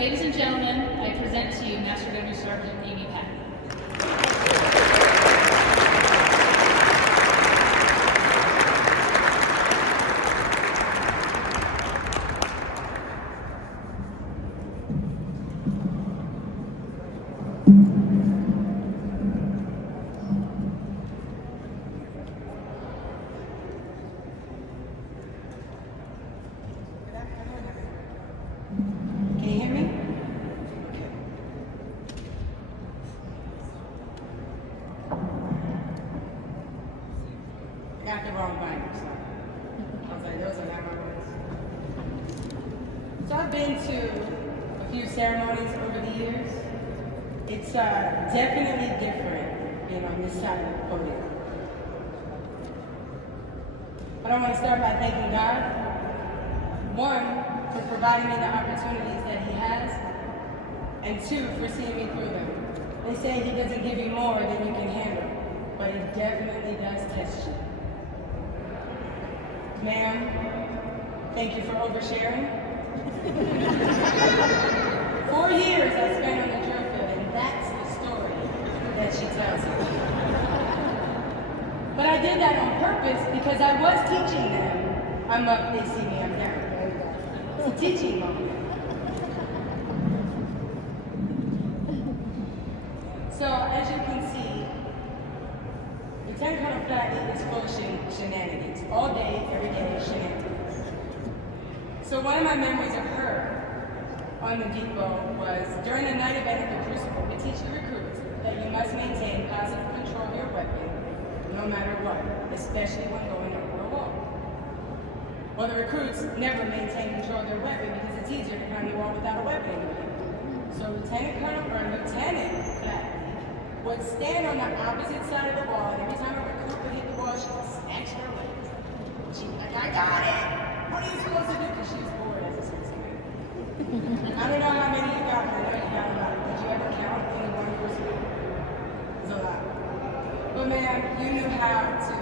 Ladies and gentlemen, I present to you Master Gunnery Sergeant Amee Patton. Can you hear me? Okay. I got the wrong binder, so I was like, those are not my words. So I've been to a few ceremonies over the years. It's definitely different being on this side of the podium. But I want to start by thanking God. One, for providing me the opportunities that he has, and two, for seeing me through them. They say he doesn't give you more than you can handle, but he definitely does test you. Ma'am, thank you for oversharing. 4 years I spent on the drill field, and that's the story that she tells you. But I did that on purpose because I was teaching them. I'm up, they see me, I'm down. It's a teaching moment. So, as you can see, Lieutenant Colonel Flatley is full of shenanigans. All day, every day, shenanigans. So one of my memories of her on the depot was during the night event of the Crucible, we teach the recruits that you must maintain positive control of your weapon, no matter what, especially when going over a wall. Well, the recruits never maintain control of their weapon because it's easier to climb the wall without a weapon in your hand. So Lieutenant Flatley would stand on the opposite side of the wall, and every time a recruit would hit the wall, she would snatch their legs. She'd be like, I got it! What are you supposed to do? Because she was bored as a specimen. I don't know how many you got, but I know you got a lot. Did you ever count only one person? It's a lot. But man, you knew how to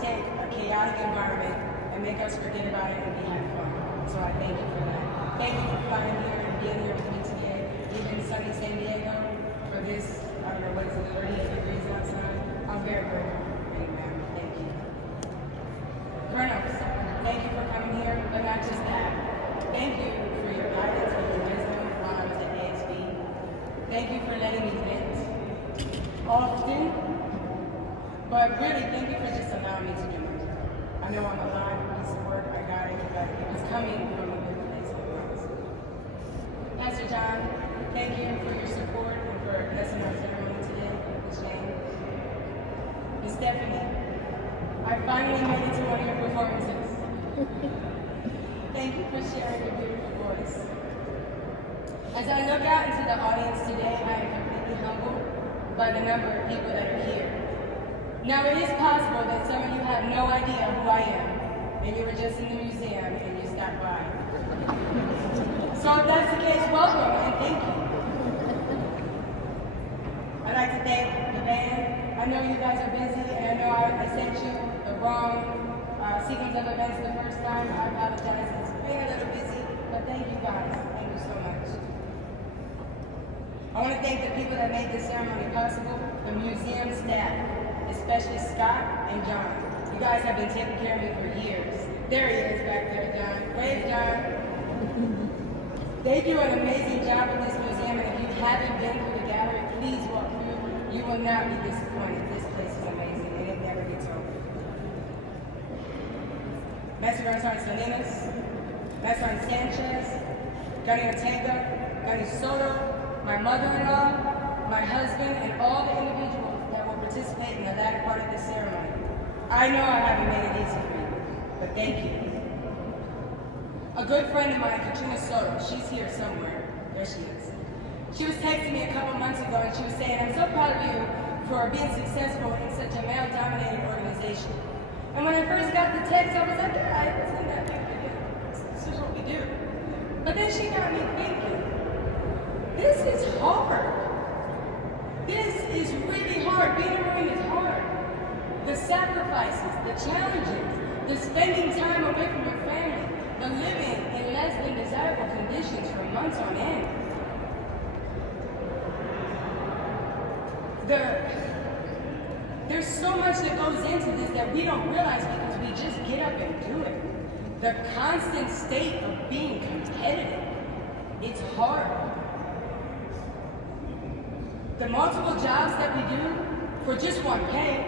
take a chaotic environment and make us forget about it and be happy fun. So I thank you for that. Thank you for flying here and being here with me today, even in sunny San Diego, for this, I don't know, what is it, 38 degrees outside? I'm very grateful. Thank you, ma'am. Thank you. Colonels, thank you for coming here, but not just that. Thank you for your guidance and your wisdom while I was at ASB. Thank you for letting me vent often, but really, thank you for just allowing me to do it. I know I'm a lot of piece of work, I got it, but it was coming from a good place, I promise. Pastor John, thank you for your support and for blessing our ceremony today, Ms. Jane. Ms. Stephanie, I finally made it to one of your performances. Thank you for sharing your beautiful voice. As I look out into the audience today, I am completely humbled by the number of people that are here. Now, it is possible that some of you have no idea who I am, and you were just in the museum and you stopped by. So if that's the case, welcome and thank you. I'd like to thank the band. I know you guys are busy, and I know I sent you the wrong sequence of events the first time. I apologize. It's been a little busy, but thank you guys. Thank you so much. I want to thank the people that made this ceremony possible, the museum staff, especially Scott and John. You guys have been taking care of me for years. There he is back there, John. Wave, John. They do an amazing job with this museum, and if you haven't been through the gallery, please walk through. You will not be disappointed. This place is amazing, and it never gets old. Master Sergeant Salinas, Master Sergeant Sanchez, Gunny Ortega, Gunny Soto, my mother-in-law, my husband, and all the individuals that will participate in the latter part of this ceremony. I know I haven't made it easy for you, but thank you. A good friend of mine, Katrina Soto, she's here somewhere. There she is. She was texting me a couple months ago and she was saying, I'm so proud of you for being successful in such a male-dominated organization. And when I first got the text, I was like, yeah, it wasn't that big of a deal. This is what we do. But then she got me thinking, this is hard. This is really hard. Being a Marine is hard. The sacrifices, the challenges, the spending time away from your family, but living in less than desirable conditions for months on end. There's so much that goes into this that we don't realize because we just get up and do it. The constant state of being competitive, it's hard. The multiple jobs that we do for just one pay,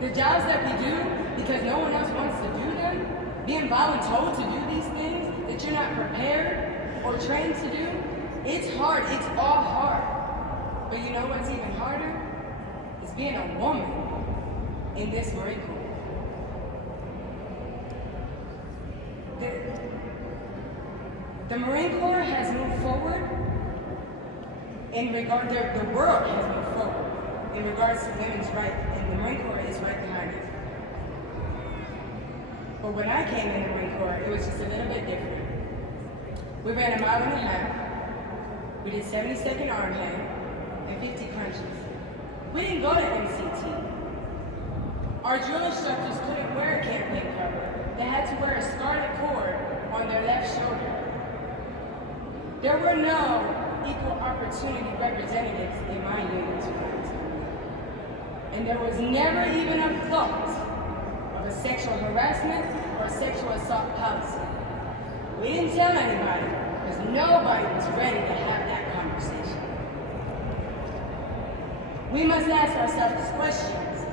the jobs that we do because no one else wants to do them, being voluntold to do these things that you're not prepared or trained to do, it's hard, it's all hard. But you know what's even harder? It's being a woman in this Marine Corps. The Marine Corps has moved forward in regard, the world has moved forward in regards to women's rights, and the Marine Corps is right behind it. But when I came in the Marine Corps, it was just a little bit different. We ran 1.5 miles. We did 70-second arm hang and 50 crunches. We didn't go to MCT. Our drill instructors couldn't wear a campaign cover. They had to wear a scarlet cord on their left shoulder. There were no equal opportunity representatives in my unit tonight. And there was never even a thought of a sexual harassment or a sexual assault policy. We didn't tell anybody because nobody was ready to have that conversation. We must ask ourselves questions,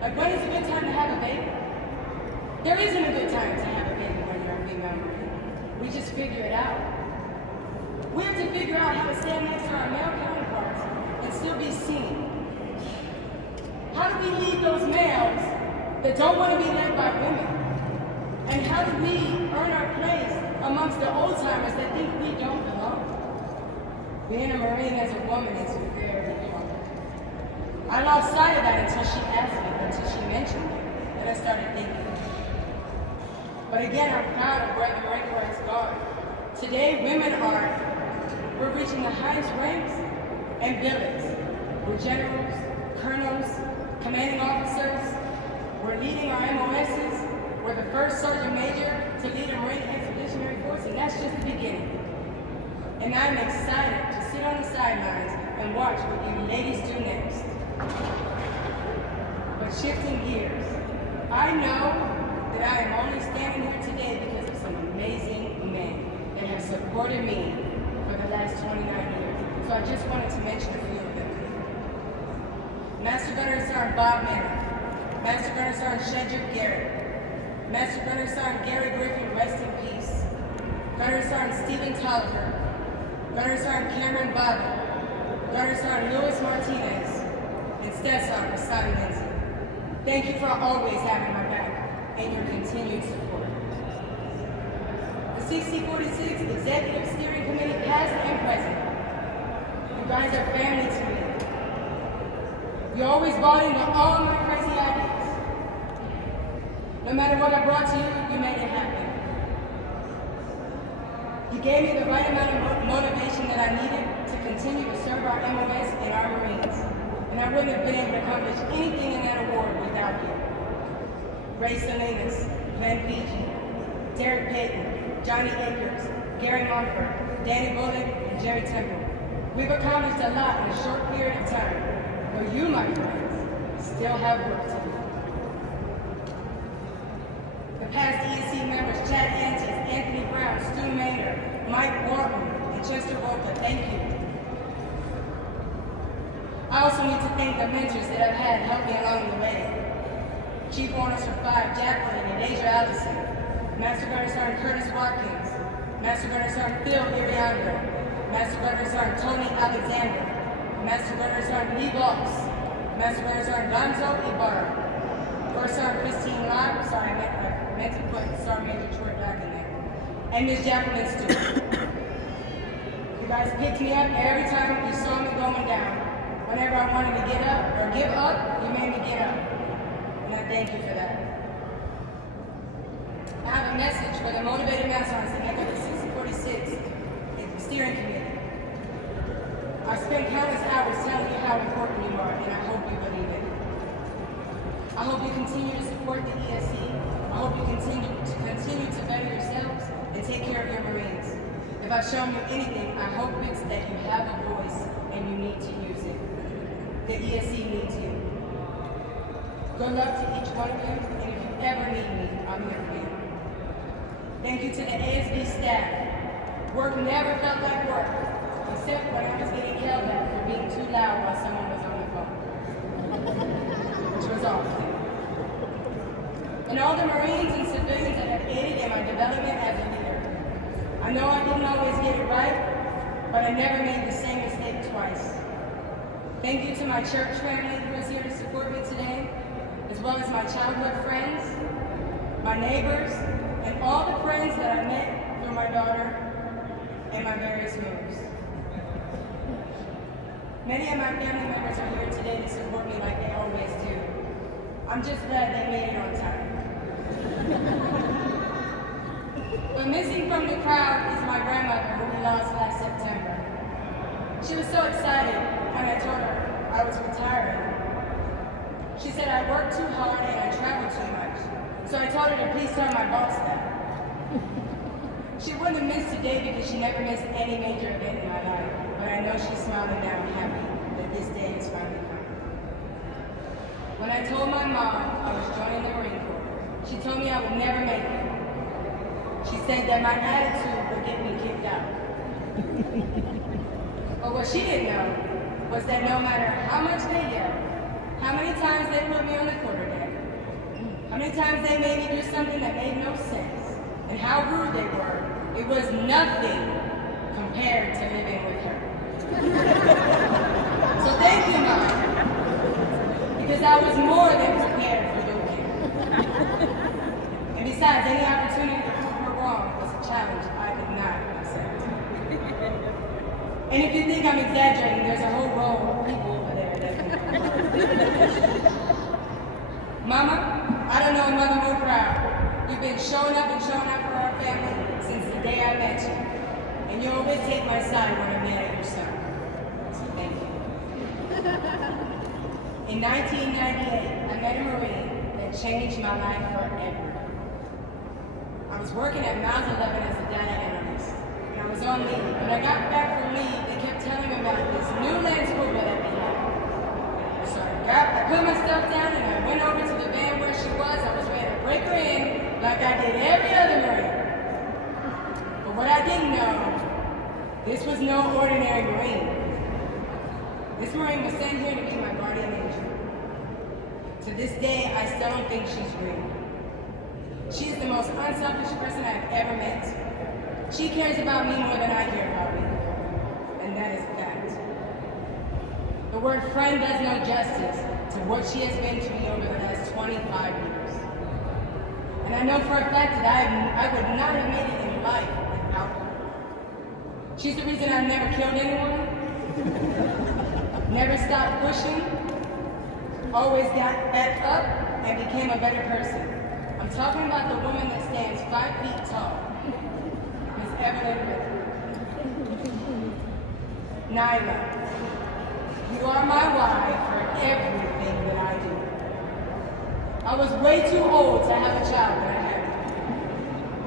like when is a good time to have a baby? There isn't a good time to have a baby when you're a female Marine. We just figure it out. We have to figure out how to stand next to our male counterparts and still be seen. How do we lead those males that don't want to be led by women? And how do we earn our place amongst the old timers that think we don't belong? Being a Marine as a woman is very hard. I lost sight of that until she asked me, until she mentioned it, and I started thinking. But again, I'm proud of where the Marine Corps has gone. Today, we're reaching the highest ranks and billets. We're generals, colonels, commanding officers. We're leading our MOSs. We're the first sergeant major to lead a Marine Expeditionary Force, and that's just the beginning. And I'm excited to sit on the sidelines and watch what you ladies do next. But shifting gears, I know that I am only standing here today because of some amazing men that have supported me for the last 29 years. So I just wanted to mention a few of them. Master Gunner Sergeant Bob Manning, Master Gunner Sergeant Shedrick Garrett, Master Gunner Sergeant Gary Griffin, rest in peace, Gunner Sergeant Stephen Tolliver, Gunner Sergeant Cameron Bobbitt, Gunner Sergeant Louis Martinez, and Staff Sergeant Simon Lindsay. Thank you for always having my back and your continued support. The CC46 Executive Steering Committee, past and present. You guys are family to me. You always bought into all of my crazy ideas. No matter what I brought to you, you made it happen. You gave me the right amount of motivation that I needed to continue to serve our MOS and our Marines. And I wouldn't have been able to accomplish anything in that award without you. Ray Salinas, Glenn Fiji, Derek Patton, Johnny Akers, Gary Mumford, Danny Bullock, and Jerry Temple. We've accomplished a lot in a short period of time, but you, my friends, still have work to do. The past ESC members, Chad Antis, Anthony Brown, Stu Maynard, Mike Wharton, and Chester Roca, thank you. I also need to thank the mentors that I've had help me along the way. Chief Warner 5, Jacqueline and Asia Allison, Master Gunner Sergeant Curtis Watkins, Master Gunner Sergeant Phil Irianda, Master Gunner Sergeant Tony Alexander, Master Gunner Sergeant Lee Voss, Master Gunner Sergeant Gonzo Ibarra, First Sergeant Christine Lott, sorry, I meant to put Sergeant Major Troy Black in there, and Miss Jacqueline Stewart. You guys picked me up every time you saw me going down. Whenever I wanted to get up or give up, you made me get up. And I thank you for that. I have a message for the motivated masters that make up the 646 steering committee. I spent countless hours telling you how important you are, and I hope you believe it. I hope you continue to support the ESC I hope you continue to better yourselves and take care of your Marines. If I've shown you anything, I hope it's that you have a voice and you need to use it. The ESC needs you. Good luck to each one of you, and if you ever need me, I'm here for you. Thank you to the ASB staff. Work never felt like work, except when I was getting yelled at for being too loud while someone was on the phone, which was awful. And all the Marines and civilians that have aided in my development as a leader. I know I didn't always get it right, but I never made the same mistake twice. Thank you to my church family who is here to support me today, as well as my childhood friends, my neighbors, and all the friends that I met through my daughter and my various moves. Many of my family members are here today to support me like they always do. I'm just glad they made it on time. But missing from the crowd is my grandmother, who we lost last September. She was so excited when I told her I was retiring. She said I worked too hard and I traveled too much. So I told her to please tell my boss that. She wouldn't have missed today because she never missed any major event in my life. But I know she's smiling now and happy that this day is finally come. When I told my mom I was joining the Marine Corps, she told me I would never make it. She said that my attitude would get me kicked out. But what she didn't know was that no matter how much they yelled, how many times they put me on the quarterdeck, how many times they made me do something that made no sense, and how rude they were, it was nothing compared to living with her. So thank you, Mom, because I was more than prepared for boot camp. And besides, any opportunity to prove her wrong was a challenge I did not accept. And if you think I'm exaggerating, there's a whole row of people over there that can. Mama, I don't know a mother more proud. You've been showing up for our family since the day I met you. And you always take my side when I'm mad at your son. So thank you. In 1998, I met a Marine that changed my life forever. I was working at Miles 11 as a data analyst, and I was on leave. When I got back from leave, they kept telling me about this new Land Cobra that they had. So I put my stuff down and I went over to the van where she was. I was ready to break her in like I did every other Marine. But what I didn't know, this was no ordinary Marine. This Marine was sent here to be my guardian angel. To this day, I still don't think she's real. She is the most unselfish person I've ever met. She cares about me more than I care about me. And that is a fact. The word friend does no justice to what she has been to me over the last 25 years. And I know for a fact that I would not have made it in life without her. She's the reason I've never killed anyone, never stopped pushing, always got back up, and became a better person. I'm talking about the woman that stands 5 feet tall, Miss Evelyn Ritter. Nyla, you are my why for everything that I do. I was way too old to have a child when I had you,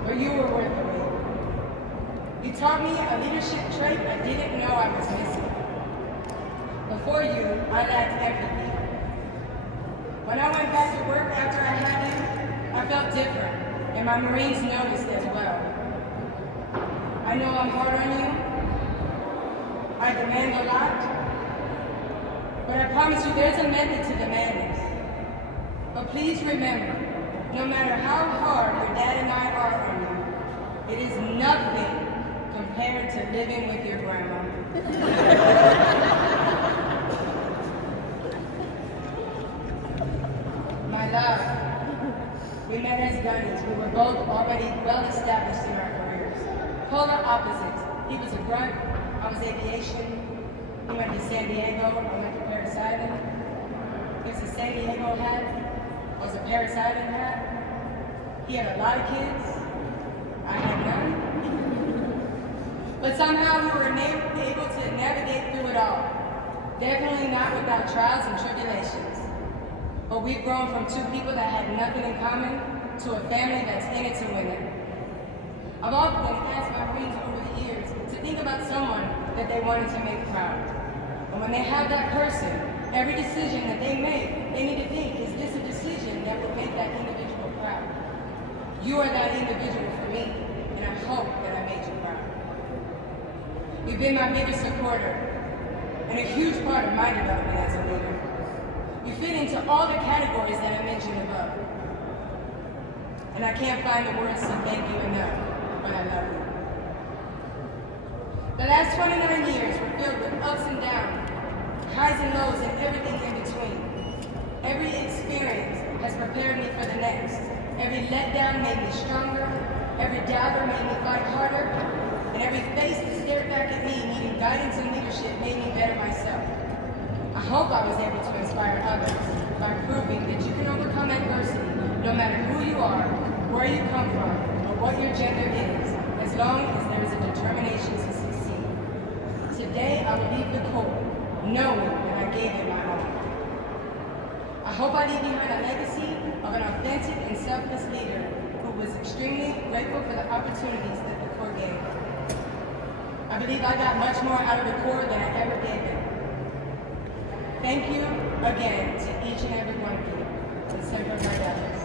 but you were worth the wait. You taught me a leadership trait I didn't know I was missing. Before you, I lacked everything. When I went back to work after I had you, I felt different, and my Marines noticed as well. I know I'm hard on you. I demand a lot. But I promise you there's a method to the madness. But please remember, no matter how hard your dad and I are on you, it is nothing compared to living with your grandma. My love, we met as gunnies. We were both already well established in our careers. Polar opposites. He was a grunt, I was aviation. He went to San Diego, I went to Paris Island. He was a San Diego hat, I was a Paris Island hat. He had a lot of kids, I had none. But somehow we were able to navigate through it all. Definitely not without trials and tribulations. But we've grown from two people that had nothing in common to a family that's in it to win it. I've often asked my Marines over the years to think about someone that they wanted to make proud. And when they have that person, every decision that they make, they need to think, is this a decision that will make that individual proud? You are that individual for me, and I hope that I made you proud. You've been my biggest supporter, and a huge part of my development as a leader. You fit into all the categories that I mentioned above. And I can't find the words to thank you enough, but I love you. The last 29 years were filled with ups and downs, highs and lows, and everything in between. Every experience has prepared me for the next. Every letdown made me stronger. Every doubter made me fight harder. And every face that stared back at me needing guidance and leadership made me better myself. I hope I was able to inspire others by proving that you can overcome adversity no matter who you are, where you come from, or what your gender is, as long as there is a determination to succeed. Today, I will leave the Corps knowing that I gave it my all. I hope I leave behind a legacy of an authentic and selfless leader who was extremely grateful for the opportunities that the Corps gave. I believe I got much more out of the Corps than I ever gave it. Thank you again to each and every one of you. And Semper Fidelis.